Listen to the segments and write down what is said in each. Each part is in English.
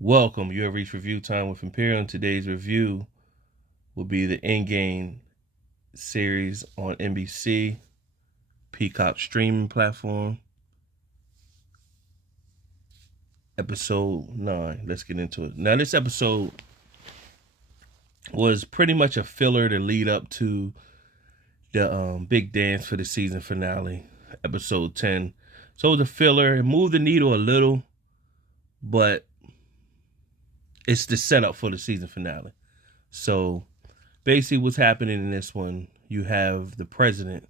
Welcome. You have reached review time with Imperial. Today's review will be the Endgame series on NBC, Peacock streaming platform, episode 9. Let's get into it. Now, this episode was pretty much a filler to lead up to the big dance for the season finale, episode 10. So it was a filler. It moved the needle a little, but it's the setup for the season finale. So basically what's happening in this one, you have the president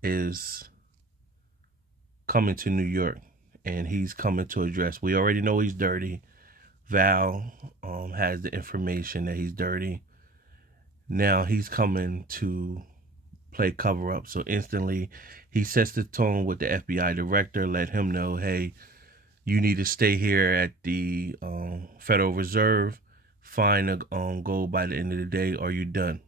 is coming to New York and he's coming to address. We already know he's dirty. Val has the information that he's dirty. Now he's coming to play cover up. So instantly he sets the tone with the FBI director, let him know, hey, you need to stay here at the Federal Reserve, find a gold by the end of the day, or you're done.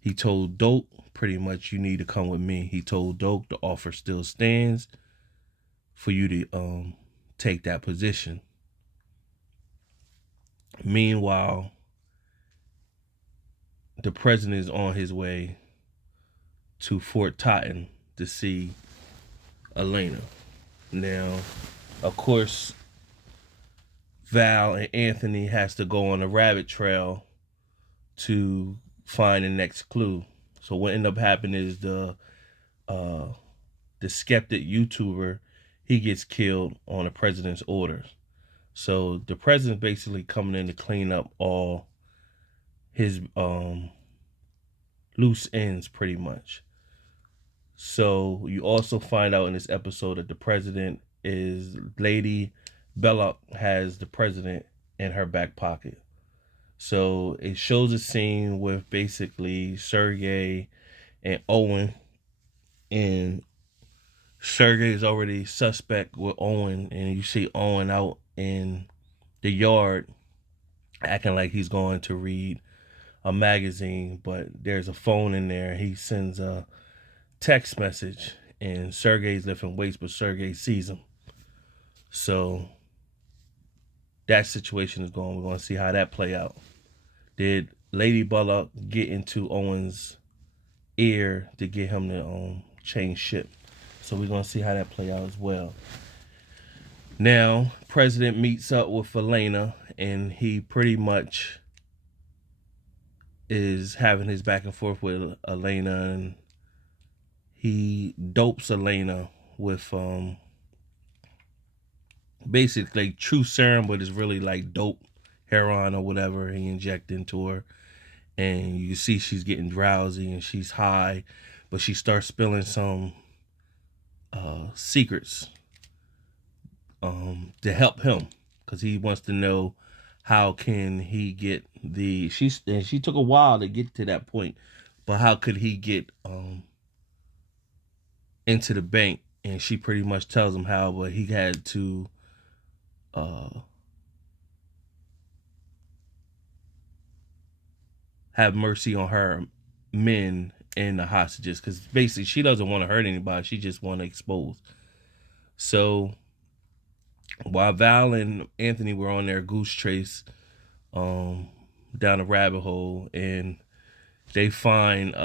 He told Doak, pretty much, you need to come with me. He told Doak the offer still stands for you to take that position. Meanwhile, the president is on his way to Fort Totten to see Eleana. Now, of course, Val and Anthony has to go on a rabbit trail to find the next clue. So what ended up happening is the skeptic YouTuber, he gets killed on the president's orders. So the president basically coming in to clean up all his loose ends, pretty much. So you also find out in this episode that the president is Lady Belloc has the president in her back pocket. So it shows a scene with basically Sergey and Owen, and Sergey is already suspect with Owen, and you see Owen out in the yard acting like he's going to read a magazine, but there's a phone in there. He sends a text message, and Sergey's lifting weights, but Sergey sees him. So that situation is going. We're going to see how that play out. Did Lady Bullock get into Owen's ear to get him to change ship? So we're going to see how that play out as well. Now, President meets up with Eleana, and he pretty much is having his back and forth with Eleana, and he dopes Eleana with basically true serum, but it's really like dope heroin or whatever he inject into her. And you see she's getting drowsy and she's high, but she starts spilling some secrets to help him, because he wants to know how can he get the she took a while to get to that point, but how could he get into the bank? And she pretty much tells him how, but he had to have mercy on her men and the hostages, because basically she doesn't want to hurt anybody, she just want to expose. So while Val and Anthony were on their goose chase down a rabbit hole, and they find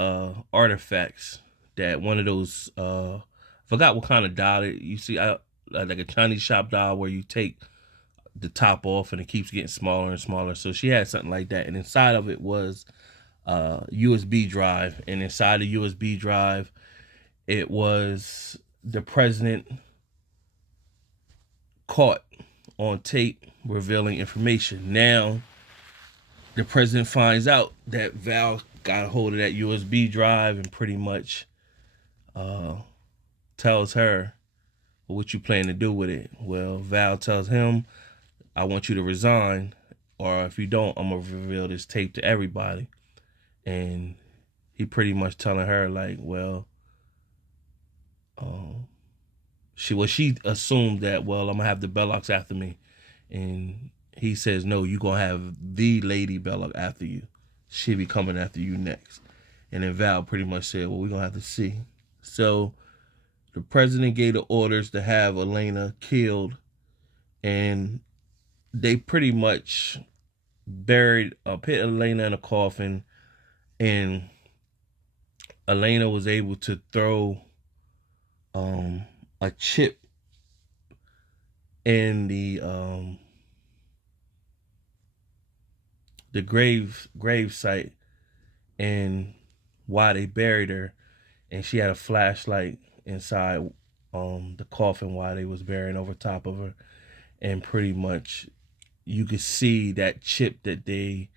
artifacts that one of those forgot what kind of doll it, you see, like a Chinese shop doll where you take the top off and it keeps getting smaller and smaller. So she had something like that, and inside of it was USB drive, and inside the USB drive it was the president caught on tape revealing information. Now the president finds out that Val got a hold of that USB drive and pretty much tells her, well, what you plan to do with it? Well, Val tells him, I want you to resign, or if you don't, I'm gonna reveal this tape to everybody. And he pretty much telling her like, well, she assumed that, well, I'm gonna have the Bellocks after me, and he says, no, you gonna have the Lady Belloc after you. She'll be coming after you next. And then Val pretty much said, well, we're gonna have to see. So the president gave the orders to have Eleana killed, and they pretty much buried, put Elena in a coffin, and Elena was able to throw a chip in the grave site, and why they buried her, and she had a flashlight inside the coffin while they was burying over top of her, and pretty much you could see that chip that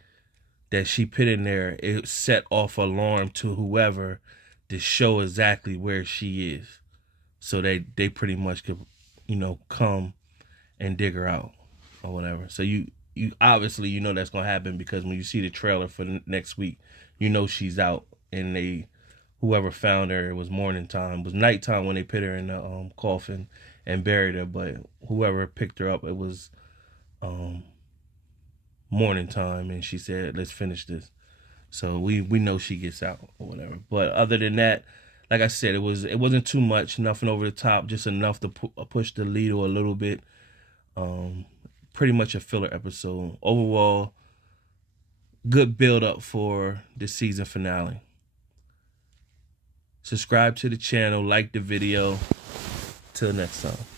she put in there. It set off alarm to whoever to show exactly where she is, so they pretty much could, come and dig her out or whatever. So you obviously that's gonna happen, because when you see the trailer for the next week, she's out, and whoever found her, it was morning time, it was nighttime when they put her in the coffin and buried her, but whoever picked her up, it was um morning time, and she said, let's finish this. So we know she gets out or whatever. But other than that, like I said, it wasn't too much, nothing over the top, just enough to push the needle a little bit. Pretty much a filler episode. Overall, good build up for the season finale. Subscribe to the channel, like the video. Till next time.